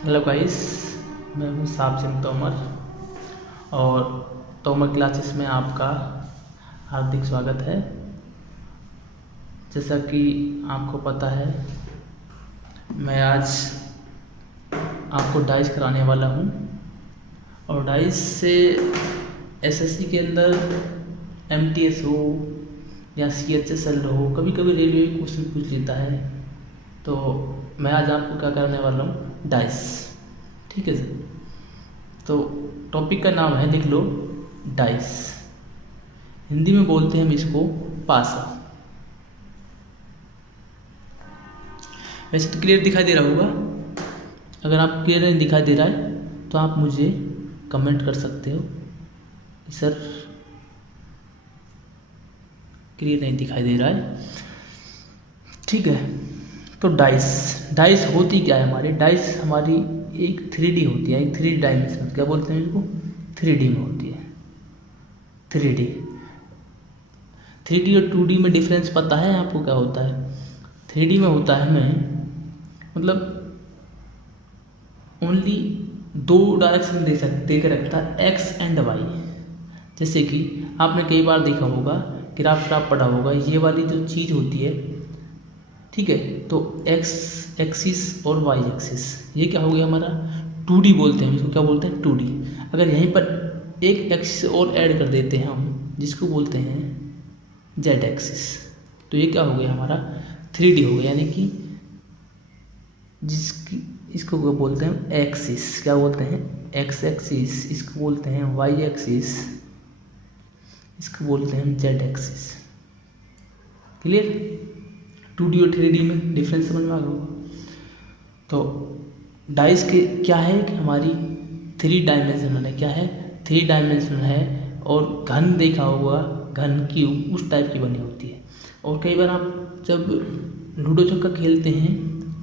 Hello guys, मैं हूँ साब सिंह तोमर और तोमर क्लासेस में आपका हार्दिक स्वागत है। जैसा कि आपको पता है, मैं आज आपको डाइस कराने वाला हूँ और डाइस से एसएससी के अंदर एमटीएस हो या सीएचएसएल हो, कभी कभी रेलवे क्वेश्चन पूछ लेता है। तो मैं आज आपको क्या करने वाला हूँ, डाइस। ठीक है सर। तो टॉपिक का नाम है, लिख लो, डाइस। हिंदी में बोलते हैं हम इसको पासा। वैसे तो क्लियर दिखाई दे रहा होगा। अगर आप क्लियर नहीं दिखाई दे रहा है तो आप मुझे कमेंट कर सकते हो कि सर क्लियर नहीं दिखाई दे रहा है। ठीक है। तो डाइस होती क्या है हमारी? डाइस हमारी एक 3D होती है, एक 3 डायमेंशन। क्या बोलते हैं इसको? 3D में होती है। 3D और 2D में डिफरेंस पता है आपको क्या होता है? 3D में होता है हमें मतलब ओनली 2 डायरेक्शन दे के रखता है, एक्स एंड वाई। जैसे कि आपने कई बार देखा होगा, ग्राफ पढ़ा होगा, ये वाली जो चीज़ होती है, ठीक है, तो एक्स एक्सिस और वाई एक्सिस, ये क्या हो गया हमारा? 2D बोलते हैं इसको। क्या बोलते हैं? 2D। अगर यहीं पर एक एक्सिस और ऐड कर देते हैं हम, जिसको बोलते हैं जेड एक्सिस, तो ये क्या हो गया हमारा? 3D हो गया। यानी कि जिसकी इसको बोलते हैं एक्सिस। क्या बोलते हैं? X axis. इसको बोलते हैं वाई एक्सिस। इसको बोलते हैं जेड एक्सिस। क्लियर? 2D और 3D में डिफरेंस समझ में आ गया। तो डाइस के क्या है कि हमारी 3 डायमेंशनल है। क्या है? 3 डायमेंशनल है। और घन देखा होगा, घन क्यूब उस टाइप की बनी होती है। और कई बार आप जब लूडो छक्का खेलते हैं,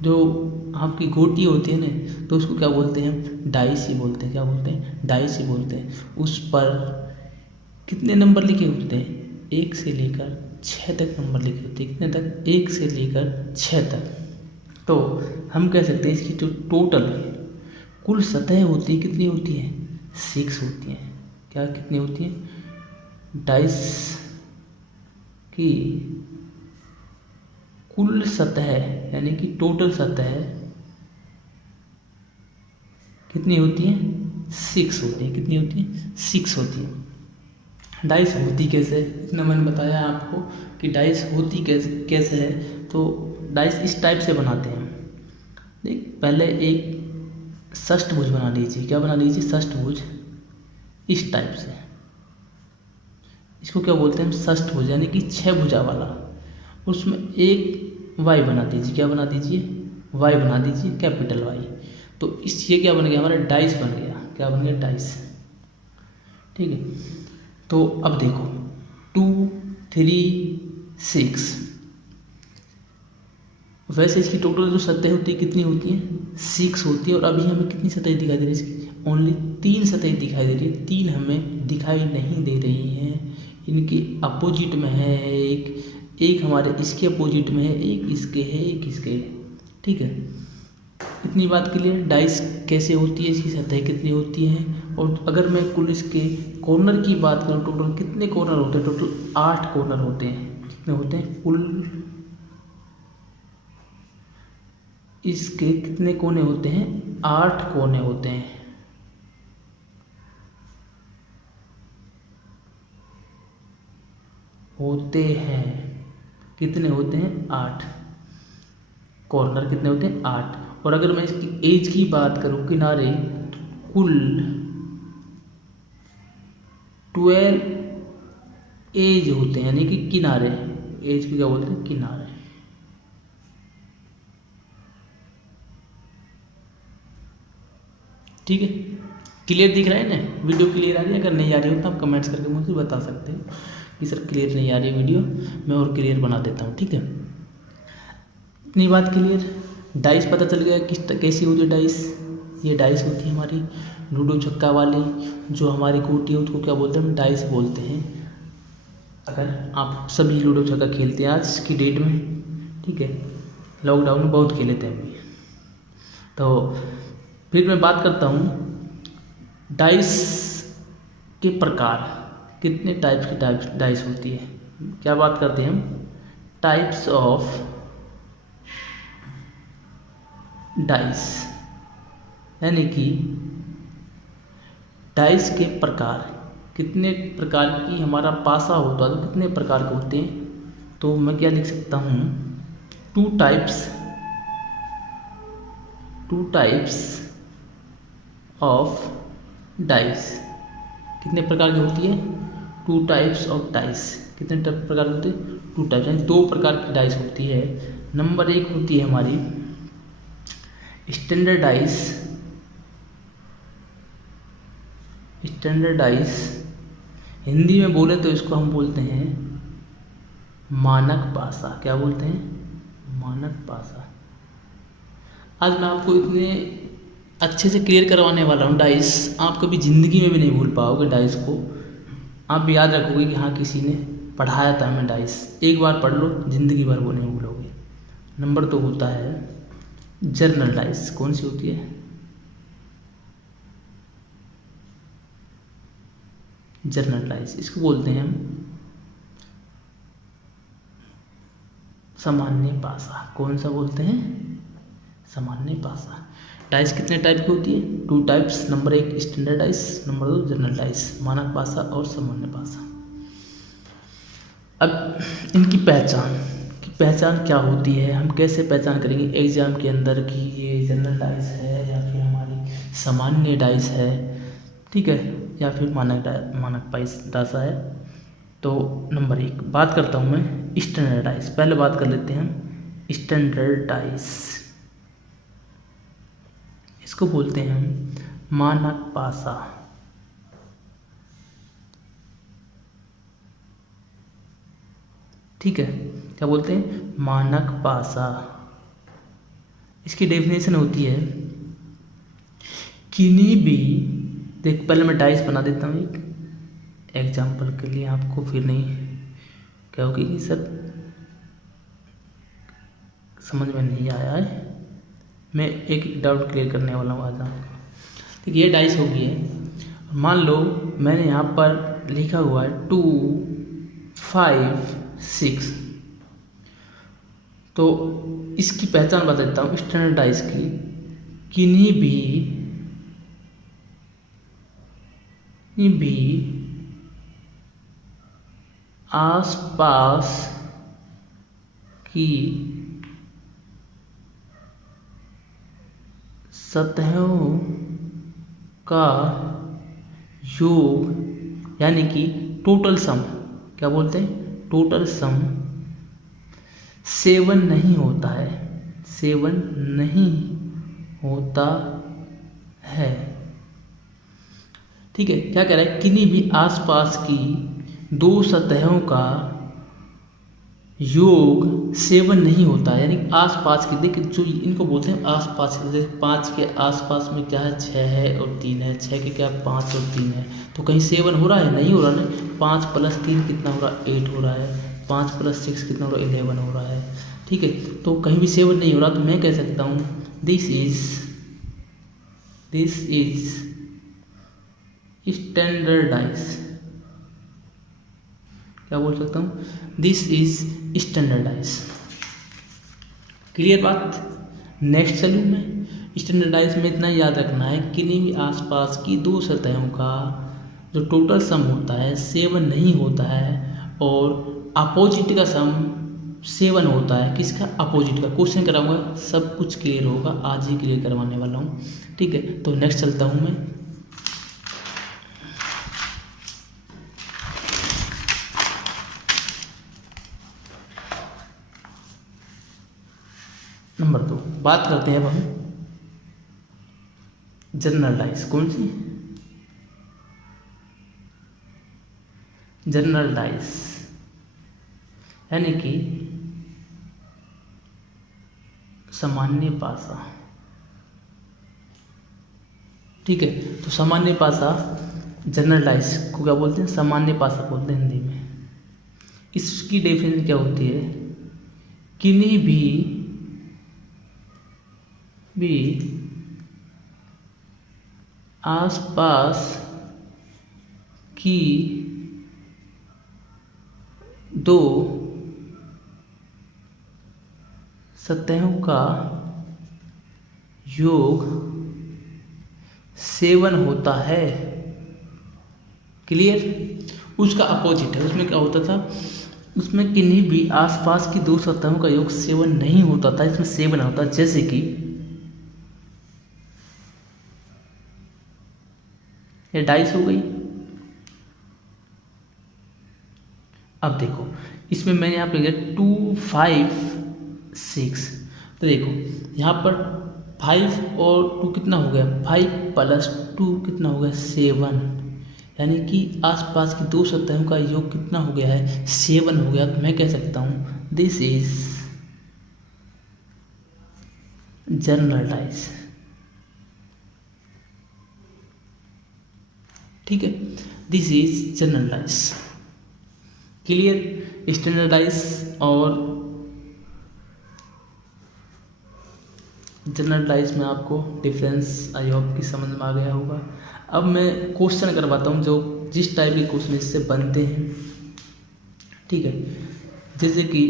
जो आपकी गोटी होती है ना, तो उसको क्या बोलते हैं? डाइस ही बोलते हैं। क्या बोलते हैं? डाइस ही बोलते हैं। उस पर कितने नंबर लिखे होते हैं? 1 से लेकर 6 तक नंबर लिखे होते हैं। कितने तक? 1 से लेकर 6 तक। तो हम कह सकते हैं इसकी जो टोटल कुल सतह होती है, कितनी होती है? 6 होती हैं। क्या कितनी होती हैं? डाइस की कुल सतह यानी कि टोटल सतह कितनी होती है? 6 होती है। कितनी होती है? 6 होती है। डाइस होती कैसे? इतना मैंने बताया आपको कि डाइस होती कैसे है। तो डाइस इस टाइप से बनाते हैं। देख, पहले एक षष्ठभुज बना लीजिए। क्या बना लीजिए? षष्ठभुज। इस टाइप से इसको क्या बोलते हैं? षष्ठभुज, यानी कि 6 भुजा वाला। उसमें एक वाई बना दीजिए। क्या बना दीजिए? वाई बना दीजिए, कैपिटल वाई। तो इस ये क्या बन गया हमारा? डाइस बन गया। क्या बन गया? डाइस। ठीक है। तो अब देखो, 2, 3, 6। वैसे इसकी टोटल जो सतह होती है कितनी होती है? 6 होती है। और अभी हमें कितनी सतह दिखाई दे रही है इसकी? ओनली 3 सतह दिखाई दे रही है। 3 हमें दिखाई नहीं दे रही हैं। इनके अपोजिट में है एक हमारे इसके अपोजिट में है, एक इसके है, एक इसके है। ठीक है। इतनी बात क्लियर? डाइस कैसे होती है, इसकी सतह कितनी होती है। और अगर मैं कुल इसके कॉर्नर की बात करूँ, टोटल कितने कॉर्नर होते हैं? टोटल 8 कॉर्नर होते हैं। कितने होते हैं कुल? इसके कितने कोने होते हैं? 8 कोने होते हैं। कितने होते हैं? 8 कॉर्नर। कितने होते हैं? 8। और अगर मैं इसकी एज की बात करूं, किनारे, तो कुल 12 एज होते हैं, यानी कि किनारे। एज को क्या बोलते हैं? किनारे। ठीक है। क्लियर दिख रहा है ना? वीडियो क्लियर आ रही है? अगर नहीं आ रही हो तो आप कमेंट्स करके मुझे बता सकते हो कि सर क्लियर नहीं आ रही वीडियो, मैं और क्लियर बना देता हूँ। ठीक है। इतनी बात क्लियर? डाइस पता चल गया कैसी होती है डाइस। ये डाइस होती है हमारी लूडो छक्का वाली। जो हमारी गोटी है उसको क्या बोलते हैं? हम डाइस बोलते हैं। अगर आप सभी लूडो छक्का खेलते हैं आज की डेट में, ठीक है, लॉकडाउन में बहुत खेले थे हम भी। तो फिर मैं बात करता हूँ डाइस के प्रकार, कितने टाइप्स की डाइस होती है। क्या बात करते हैं हम, टाइप्स ऑफ डाइस, यानी कि डाइस के प्रकार, कितने प्रकार की हमारा पासा होता है तो कितने प्रकार के होते हैं। तो मैं क्या लिख सकता हूँ, टू टाइप्स ऑफ डाइस। कितने प्रकार की होती है, टू टाइप्स ऑफ डाइस। कितने प्रकार की होती है, टू टाइप्स, यानी दो प्रकार की डाइस होती है। नंबर एक होती है हमारी स्टैंडर्ड डाइस, हिंदी में बोले तो इसको हम बोलते हैं मानक पासा। क्या बोलते हैं, मानक पासा। आज मैं आपको इतने अच्छे से क्लियर करवाने वाला हूँ डाइस, आप कभी ज़िंदगी में भी नहीं भूल पाओगे डाइस को। आप याद रखोगे कि हाँ किसी ने पढ़ाया था हमें डाइस, एक बार पढ़ लो ज़िंदगी भर वो नहीं भूलोगे। नंबर दो होता है जर्नल डाइस। कौन सी होती है, जर्नल डाइस। इसको बोलते हैं हम सामान्य पासा। कौन सा बोलते हैं, सामान्य पासा। डाइस कितने टाइप की होती है, टू टाइप्स। नंबर एक स्टैंडर्ड डाइस, नंबर दो जर्नल डाइस, मानक पासा और सामान्य पासा। अब इनकी पहचान क्या होती है, हम कैसे पहचान करेंगे एग्जाम के अंदर कि ये जनरल डाइस है या फिर हमारी सामान्य डाइस है, ठीक है, या फिर मानक पासा है। तो नंबर एक बात करता हूँ मैं स्टैंडर्ड डाइस। पहले बात कर लेते हैं हम स्टैंडर्ड डाइस। इसको बोलते हैं हम मानक पासा। ठीक है, क्या बोलते हैं, मानक पासा। इसकी डेफिनेशन होती है किन्हीं भी, देख पहले मैं डाइस बना देता हूँ एक एग्जाम्पल के लिए, आपको फिर नहीं कहोगे कि सर समझ में नहीं आया है। मैं एक डाउट क्लियर करने वाला हूँ आज आपका। ठीक, ये डाइस होगी है। मान लो मैंने यहाँ पर लिखा हुआ है 2, 5, 6। तो इसकी पहचान बता देता हूँ स्टैंडर्ड डाइस की। किन्हीं भी आसपास की सतहों का योग, यानी कि टोटल सम। क्या बोलते हैं, टोटल सम 7 नहीं होता है, 7 नहीं होता है। ठीक है, क्या कह रहा है, किन्हीं भी आसपास की दो सतहों का योग 7 नहीं होता है, यानी आसपास की। देखिए जो इनको बोलते हैं आसपास के, जैसे 5 के आसपास में क्या है, 6 है और 3 है, 6 के क्या 5 और 3 है, तो कहीं 7 हो रहा है, नहीं हो रहा ना। 5 + 3 कितना हो रहा है, 8 हो रहा है। 5 + 6 कितना हो रहा है, 11 हो रहा है। ठीक है, तो कहीं भी 7 नहीं हो रहा, तो मैं कह सकता हूँ दिस इज स्टैंडर्ड डाइस। क्या बोल सकता हूँ, this is standard dice. Clear बात। नेक्स्ट चलूँ मैं, स्टैंडर्ड डाइस में इतना याद रखना है, किन्हीं भी आसपास की दो सतहों का जो टोटल सम होता है 7 नहीं होता है, और अपोजिट का सम 7 होता है। किसका, अपोजिट का। क्वेश्चन कराऊंगा, सब कुछ क्लियर होगा, आज ही क्लियर करवाने वाला हूँ। ठीक है, तो नेक्स्ट चलता हूँ मैं। नंबर 2 बात करते हैं अब हम जनरल डाइस। कौन सी, जनरल डाइस, यानी कि सामान्य पासा। ठीक है, तो सामान्य पासा जनरल डाइस को क्या बोलते हैं, सामान्य पासा बोलते हैं हिंदी में। इसकी डेफिनेशन क्या होती है, किन्हीं भी आसपास की दो सतहों का योग 7 होता है। क्लियर। उसका अपोजिट है, उसमें क्या होता था, उसमें किन्हीं भी आसपास की दो सतहों का योग 7 नहीं होता था, इसमें 7 होता। जैसे कि ये डाइस हो गई। अब देखो इसमें मैंने यहाँ पे 2 5 6, तो देखो यहाँ पर 5 और 2 कितना हो गया, 5 + 2 कितना हो गया 7, यानी कि आसपास की दो सतहों का योग कितना हो गया है 7 हो गया। तो मैं कह सकता हूँ दिस इज जनरल डाइस। ठीक है, this is general dice. Clear. Standard dice और जनरल डाइस में आपको डिफरेंस आई होप कि समझ में आ गया होगा। अब मैं क्वेश्चन करवाता हूँ जो जिस टाइप के क्वेश्चन इससे बनते हैं। ठीक है, जैसे कि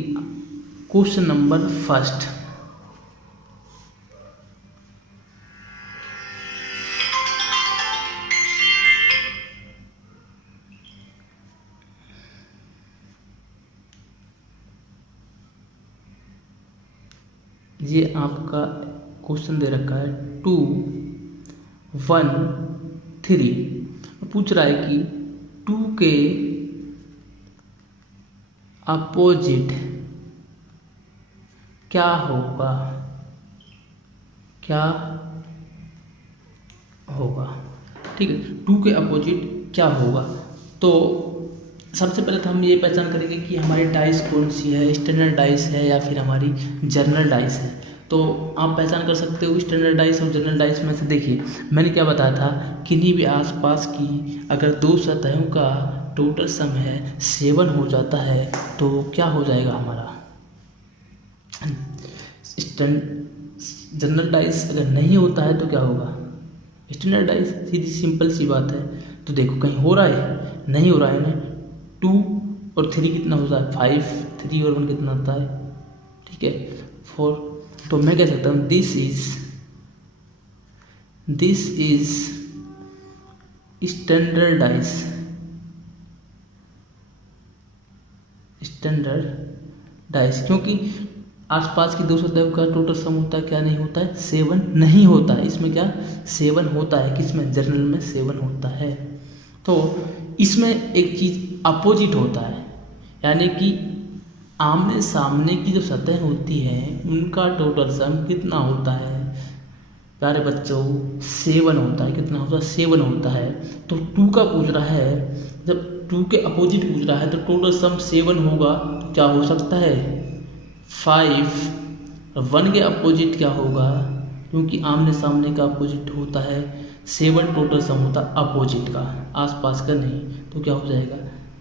क्वेश्चन नंबर 1, ये आपका क्वेश्चन दे रखा है 2 1 3, पूछ रहा है कि 2 के अपोजिट क्या होगा, क्या होगा। ठीक है, 2 के अपोजिट क्या होगा। तो सबसे पहले तो हम ये पहचान करेंगे कि हमारी डाइस कौन सी है, स्टैंडर्ड डाइस है या फिर हमारी जनरल डाइस है। तो आप पहचान कर सकते हो स्टैंडर्ड डाइस और जनरल डाइस में से। देखिए मैंने क्या बताया था, किन्हीं भी आसपास की अगर दो सतहों का टोटल सम है 7 हो जाता है तो क्या हो जाएगा हमारा जनरल डाइस। अगर नहीं होता है तो क्या होगा स्टैंडर्ड डाइस। सीधी सिंपल सी बात है। तो देखो कहीं हो रहा है, नहीं हो रहा है ना। 2 और 3 कितना होता है 5, 3 और 1 कितना होता है, ठीक है 4। तो मैं कह सकता हूँ this is standard dice. Standard dice क्योंकि आसपास की दो सतहों का टोटल सम होता है, क्या नहीं होता है 7 नहीं होता है। इसमें क्या 7 होता है, किसमें जनरल में 7 होता है। तो इसमें एक चीज़ अपोजिट होता है, यानी कि आमने सामने की जो सतह होती हैं उनका टोटल सम कितना होता है प्यारे बच्चों 7 होता है। कितना होता है 7 होता है। तो 2 का पूछ रहा है, जब 2 के अपोजिट पूछ रहा है तो टोटल सम 7 होगा। तो क्या हो सकता है 5। 1 के अपोजिट क्या होगा, क्योंकि आमने सामने का अपोजिट होता है 7, टोटल सम होता है अपोजिट का, आसपास का नहीं। तो क्या हो जाएगा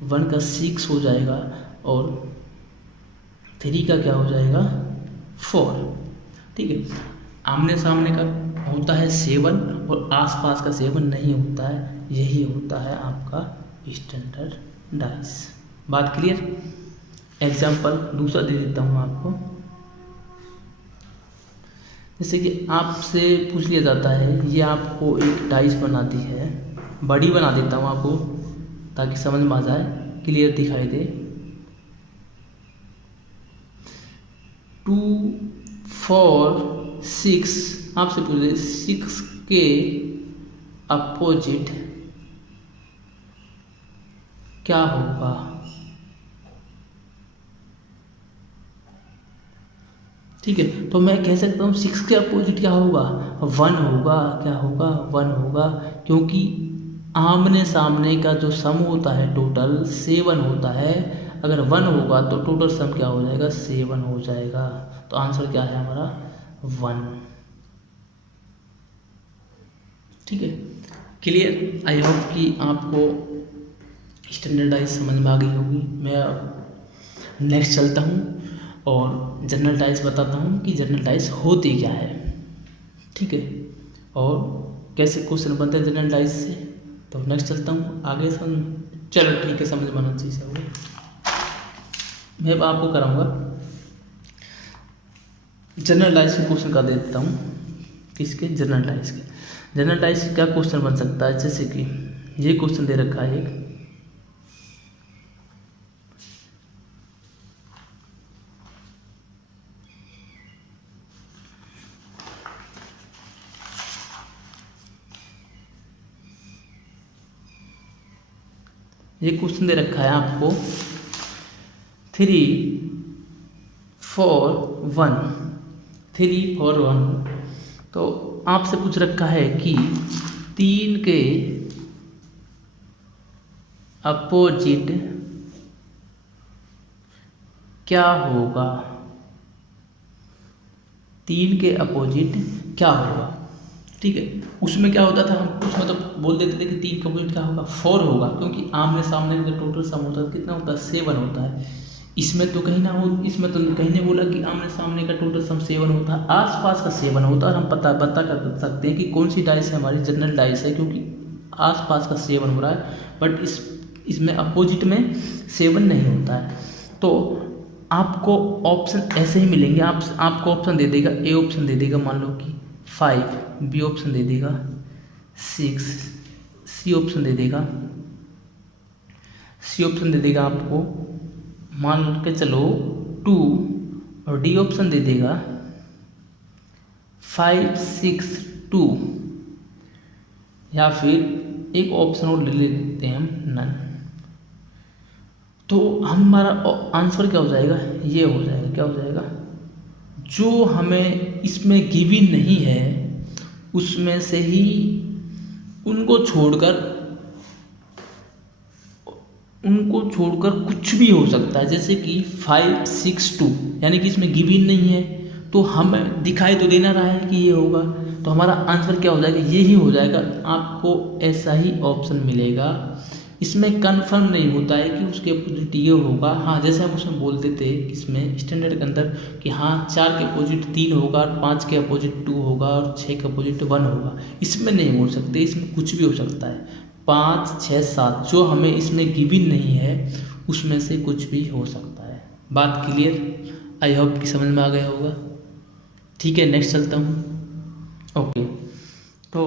1 का 6 हो जाएगा और 3 का क्या हो जाएगा 4। ठीक है, आमने सामने का होता है 7 और आसपास का 7 नहीं होता है। यही होता है आपका स्टैंडर्ड डाइस। बात क्लियर। एग्जाम्पल दूसरा दे देता हूँ आपको। जैसे कि आपसे पूछ लिया जाता है, ये आपको एक डाइस बना दी है, बड़ी बना देता हूँ आपको ताकि समझ में आ जाए, क्लियर दिखाई दे। 2 4 6 आपसे पूछ रहे 6 के अपोजिट क्या होगा। ठीक है, तो मैं कह सकता हूँ 6 के अपोजिट क्या होगा 1 होगा। क्या होगा 1 होगा, क्योंकि आमने सामने का जो सम होता है टोटल 7 होता है। अगर 1 होगा तो टोटल सम क्या हो जाएगा 7 हो जाएगा। तो आंसर क्या है हमारा 1। ठीक है, क्लियर। आई होप कि आपको स्टैंडर्डाइज समझ में आ गई होगी। मैं अब नेक्स्ट चलता हूँ और जनरल डाइस बताता हूँ कि जनरल डाइस होती क्या है। ठीक है, और कैसे क्वेश्चन बनते हैं जनरल डाइस से। तो नेक्स्ट चलता हूँ आगे चलो ठीक है, समझ में आना चाहिए हो गया। मैं अब आपको कराऊंगा जनरल डाइस के क्वेश्चन कर देता हूँ। किसके? जनरल डाइस के। जनरल डाइस से क्या क्वेश्चन बन सकता है, जैसे कि ये क्वेश्चन दे रखा है एक, ये क्वेश्चन दे रखा है आपको 3 4 1। तो आपसे पूछ रखा है कि 3 के अपोजिट क्या होगा, 3 के अपोजिट क्या होगा। ठीक है, उसमें क्या होता था, हम उसमें तो बोल देते थे कि 3 का अपोजिट क्या होगा, 4 होगा, क्योंकि आमने सामने का टोटल सम होता है कितना होता है, 7 होता है। इसमें तो कहीं ना हो, इसमें तो कहीं ने बोला कि आमने सामने का टोटल सम 7 होता है, आसपास का 7 होता है। और हम बता कर सकते हैं कि कौन सी डाइस है हमारी, जनरल डाइस है, क्योंकि आसपास का 7 हो रहा है, बट इसमें अपोजिट में 7 नहीं होता है। तो आपको ऑप्शन ऐसे ही मिलेंगे, आपको ऑप्शन दे देगा, ए ऑप्शन दे देगा मान लो कि 5, बी ऑप्शन दे देगा 6, सी ऑप्शन दे देगा, आपको मान के चलो 2, और डी ऑप्शन दे देगा 5 6 2, या फिर एक ऑप्शन और ले लेते हैं हम नन। तो हमारा आंसर क्या हो जाएगा, ये हो जाएगा, क्या हो जाएगा, जो हमें इसमें गिवन नहीं है उसमें से ही उनको छोड़कर कुछ भी हो सकता है। जैसे कि 5 6 2, यानी कि इसमें गिवन नहीं है, तो हमें दिखाई तो देना रहा है कि ये होगा, तो हमारा आंसर क्या हो जाएगा, ये ही हो जाएगा। आपको ऐसा ही ऑप्शन मिलेगा, इसमें कंफर्म नहीं होता है कि उसके अपोजिट ये होगा। हाँ, जैसे हम उसमें बोलते थे इसमें स्टैंडर्ड के अंदर कि हाँ 4 के अपोजिट 3 होगा, और 5 के अपोजिट 2 होगा, और 6 के अपोजिट 1 होगा। इसमें नहीं बोल सकते, इसमें कुछ भी हो सकता है। 5 6 7 जो हमें इसमें गिवन नहीं है उसमें से कुछ भी हो सकता है। बात क्लियर? आई होप कि समझ में आ गया होगा। ठीक है, नेक्स्ट चलता हूँ। ओके, तो